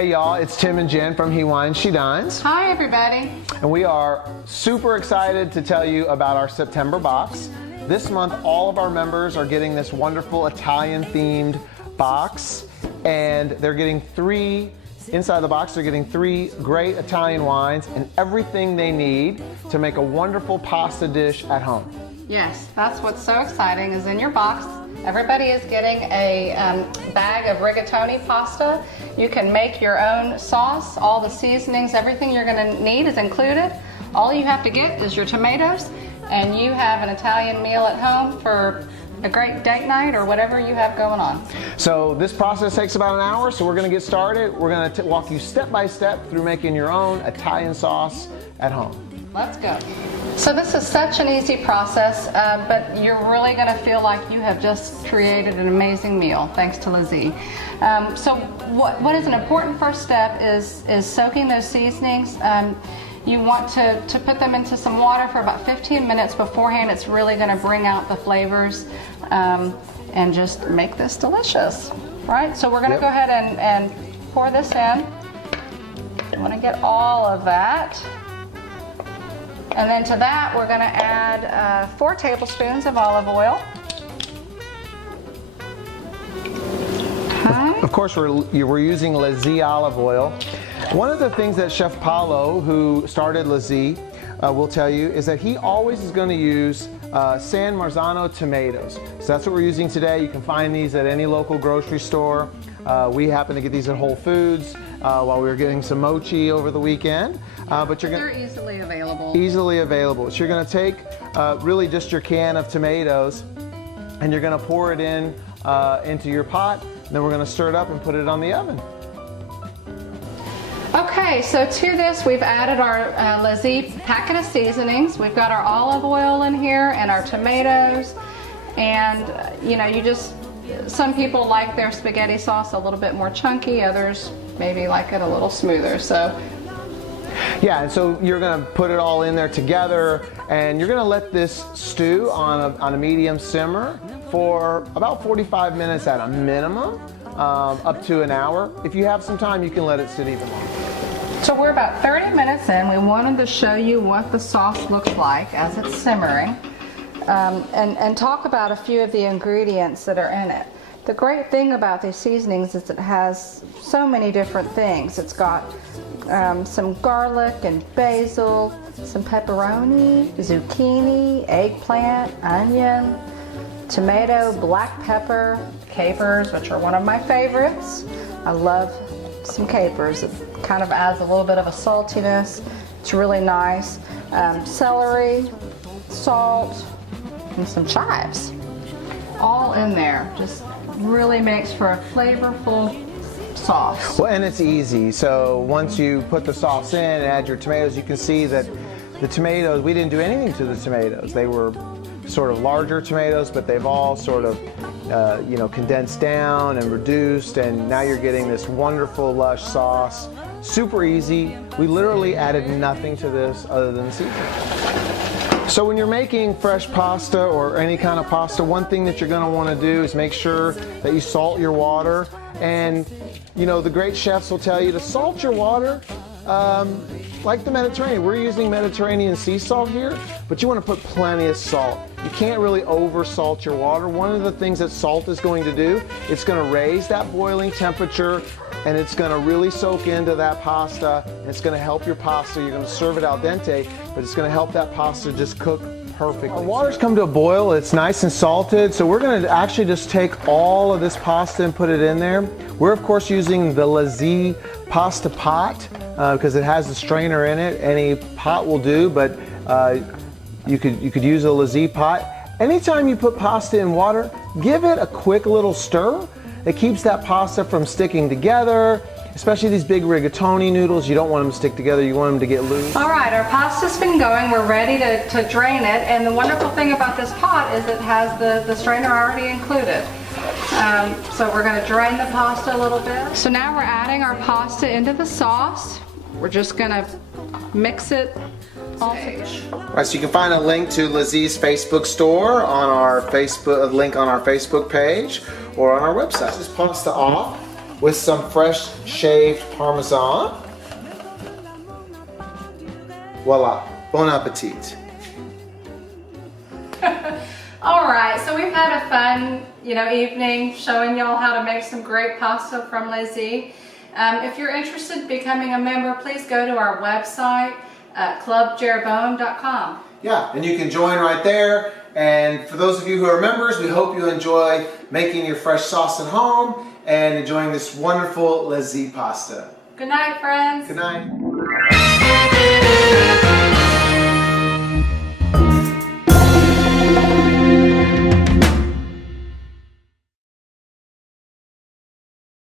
Hey y'all, it's Tim and Jen from He Wines, She Dines. Hi everybody. And we are super excited to tell you about our September box. This month, all of our members are getting this wonderful Italian themed box, and they're getting inside the box, they're getting 3 great Italian wines and everything they need to make a wonderful pasta dish at home. Yes, that's what's so exciting is in your box, everybody is getting a bag of rigatoni pasta. You can make your own sauce, all the seasonings, everything you're going to need is included. All you have to get is your tomatoes, and you have an Italian meal at home for a great date night or whatever you have going on. So this process takes about an hour, so we're going to get started. We're going to walk you step by step through making your own Italian sauce at home. Let's go. So this is such an easy process, but you're really going to feel like you have just created an amazing meal, thanks to Zie. So what is an important first step is soaking those seasonings. You want to put them into some water for about 15 minutes beforehand. It's really going to bring out the flavors and just make this delicious, right? So we're going to go ahead and pour this in. You want to get all of that. And then to that, we're going to add 4 tablespoons of olive oil. Okay. Of course, we're using Zie olive oil. One of the things that Chef Paolo, who started Zie, will tell you is that he always is going to use San Marzano tomatoes. So that's what we're using today. You can find these at any local grocery store. We happen to get these at Whole Foods while we were getting some mochi over the weekend. But they're easily available. Easily available. So you're going to take really just your can of tomatoes, and you're going to pour it in into your pot. And then we're going to stir it up and put it on the oven. Okay, so to this we've added our Zie packet of seasonings. We've got our olive oil in here and our tomatoes, and some people like their spaghetti sauce a little bit more chunky, others maybe like it a little smoother. So yeah, and so you're going to put it all in there together, and you're going to let this stew on a medium simmer for about 45 minutes at a minimum, up to an hour. If you have some time, you can let it sit even longer. So we're about 30 minutes in. We wanted to show you what the sauce looks like as it's simmering, and talk about a few of the ingredients that are in it. The great thing about these seasonings is it has so many different things. It's got some garlic and basil, some pepperoni, zucchini, eggplant, onion, tomato, black pepper, capers, which are one of my favorites. I love some capers. It kind of adds a little bit of a saltiness. It's really nice. Celery, salt, and some chives. All in there. Just really makes for a flavorful sauce. Well, and it's easy. So once you put the sauce in and add your tomatoes, you can see that the tomatoes, we didn't do anything to the tomatoes. They were sort of larger tomatoes, but they've all sort of condensed down and reduced, and now you're getting this wonderful lush sauce. Super easy. We literally added nothing to this other than seasoning. So when you're making fresh pasta or any kind of pasta, one thing that you're going to want to do is make sure that you salt your water. And the great chefs will tell you to salt your water like the Mediterranean. We're using Mediterranean sea salt here, but you want to put plenty of salt. You can't really over salt your water. One of the things that salt is going to do, it's going to raise that boiling temperature, and it's going to really soak into that pasta, and it's going to help your pasta. You're going to serve it al dente, but it's going to help that pasta just cook perfectly. Our water's come to a boil. It's nice and salted, so we're going to actually just take all of this pasta and put it in there. We're of course using the Zie pasta pot because it has the strainer in it. Any pot will do, but you could use a Zie pot. Anytime you put pasta in water, give it a quick little stir. It keeps that pasta from sticking together, especially these big rigatoni noodles. You don't want them to stick together, you want them to get loose. All right, our pasta's been going. We're ready to drain it, and the wonderful thing about this pot is it has the strainer already included. So we're going to drain the pasta a little bit. So now we're adding our pasta into the sauce. We're just going to mix it all together. All right, so you can find a link to Zie's Facebook store on our Facebook, a link on our Facebook page or on our website. This pasta off. with some fresh shaved Parmesan. Voila, bon appetit. All right, so we've had a fun, evening showing y'all how to make some great pasta from Zie. If you're interested in becoming a member, please go to our website, clubjeroboam.com. Yeah, and you can join right there. And for those of you who are members, we hope you enjoy making your fresh sauce at home and enjoying this wonderful Zie pasta. Good night, friends. Good night.